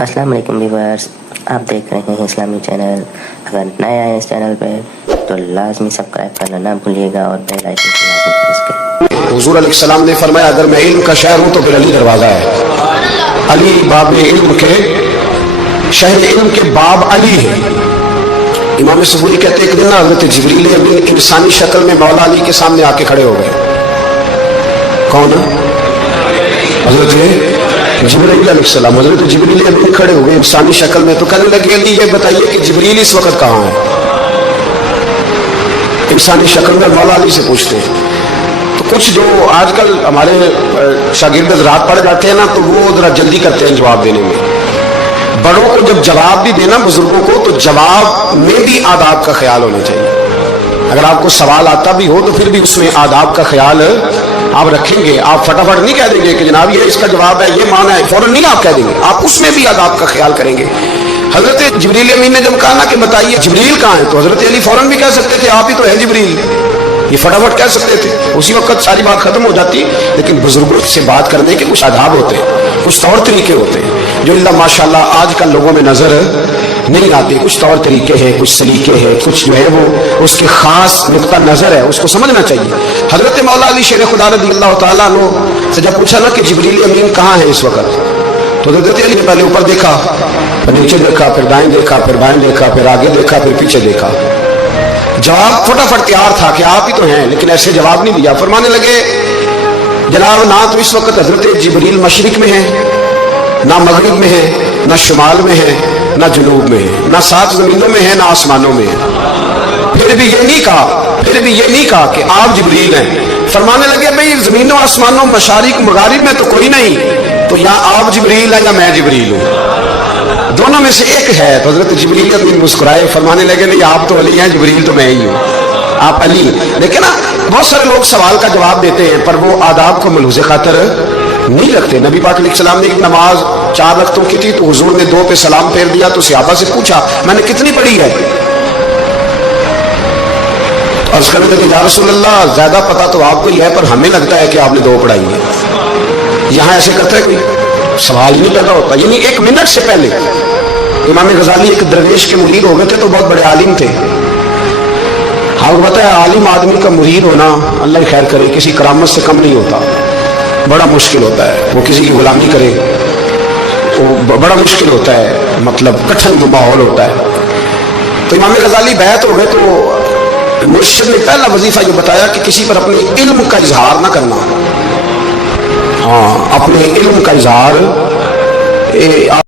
अस्सलाम वालेकुम व्यूअर्स, आप देख रहे हैं इस्लामी चैनल। अगर नए आए इस चैनल पे तो लाजमी सब्सक्राइब करना ना भूलिएगा और बेल आइकन को लाजमी प्रेस करें। हुजूर अलैहिस्सलाम ने फरमाया अगर मैं इल्म का शहर हूँ तो फिर अली दरवाज़ा है। अली बाब इल्म के शहर इल्म के बाब अली है। इमाम सबूरी कहते हैं एक दिन हज़रत जिब्रील अमीन इंसानी शक्ल में मौला अली के सामने आके खड़े हो गए। कौन? हज़रत जिब्रील अलैहिस्सलाम। हज़रत जिब्रील अमीन खड़े हो गए इंसानी शक्ल में। तो कहने लगे अली ये बताइए कि जिब्रील इस वक्त कहाँ है? इंसानी शक्ल में मौला अली से पूछते हैं। तो कुछ जो आजकल हमारे शागिर्द रात पढ़ जाते हैं ना, तो वो जरा जल्दी करते हैं जवाब देने में। बड़ों को जब जवाब भी देना बुजुर्गों को, तो जवाब में भी आदाब का ख्याल होना चाहिए। अगर आपको सवाल आता भी हो तो फिर भी उसमें आदाब का ख्याल आप रखेंगे। आप फटाफट नहीं कह देंगे कि जनाब ये इसका जवाब है, ये माना है, फौरन नहीं आप कह देंगे। आप उसमें भी आदाब का ख्याल करेंगे। हजरत जिब्रील अमीन ने जब कहा ना कि बताइए जिब्रील कहाँ है, तो हजरत अली फौरन भी कह सकते थे आप ही तो है जिब्रील। ये फटाफट कह सकते थे, उसी वक्त सारी बात खत्म हो जाती। लेकिन बुजुर्गों से बात करने के कुछ आदाब होते हैं, कुछ तौर तरीके होते हैं जो इल्ला माशाल्लाह आजकल लोगों में नजर नहीं आते। कुछ तौर तरीके हैं, कुछ सलीके हैं, कुछ जो है वो उसके खास नुक्ता नजर है, उसको समझना चाहिए। हजरत मौला अली शेर खुदा रज़ियल्लाहु ताला अन्हु से जब पूछा ना कि जिब्रील अमीन कहाँ है इस वक्त, तो हजरत अली ने पहले ऊपर देखा, फिर नीचे देखा, फिर दाएं देखा, फिर बाएं देखा, फिर आगे देखा, फिर पीछे देखा। जवाब फटाफट तैयार था कि आप ही तो हैं, लेकिन ऐसे जवाब नहीं दिया। फरमाने लगे जनाब ना तो इस वक्त हजरत जिब्रील मशरिक में है, ना मगरिब में है, ना शुमाल में है, ना जुनूब में है, ना सात जमीनों में है, ना आसमानों में है। फिर भी ये नहीं कहा कि आप जिब्रील हैं। फरमाने लगे भाई जमीनों आसमानों मशारिक मगारिब में तो कोई नहीं, तो यहाँ आप जिब्रील है या मैं जिब्रील हूँ, दोनों में से एक है। तो हजरत जिब्रील अमीन मुस्कुराए, फरमाने लगे नहीं आप तो अली हैं, जिब्रील तो मैं ही हूँ, आप अली। लेकिन ना बहुत सारे लोग सवाल का जवाब देते हैं पर वो आदाब को मलहूज़ खातर नहीं रखते। नबी पाक अलैहिस्सलाम ने एक नमाज 4 रकअतों की थी, तो हुजूर ने 2 पे सलाम फेर दिया। तो सहाबा से पूछा मैंने कितनी पढ़ी है? तो अर्ज़ करने लगे या रसूलल्लाह ज्यादा पता तो आपको ही है, पर हमें लगता है कि आपने 2 पढ़ाई है। यहाँ ऐसे करता है कोई? सवाल ही नहीं पैदा होता। यानी 1 मिनट से पहले इमाम गजाली एक दरवेश के मुरीद हो गए थे, तो बहुत बड़े आलिम थे। हाँ बताया आलिम आदमी का मुरीद होना अल्लाह खैर करे किसी करामत से कम नहीं होता, बड़ा मुश्किल होता है। वो किसी की गुलामी करे वो बड़ा मुश्किल होता है, मतलब कठिन माहौल होता है। तो इमाम गजाली बैत हो गए, तो मुर्शिद ने पहला वजीफा ये बताया कि किसी पर अपने इल्म का इजहार ना करना। हाँ, अपने इल्म का इजहार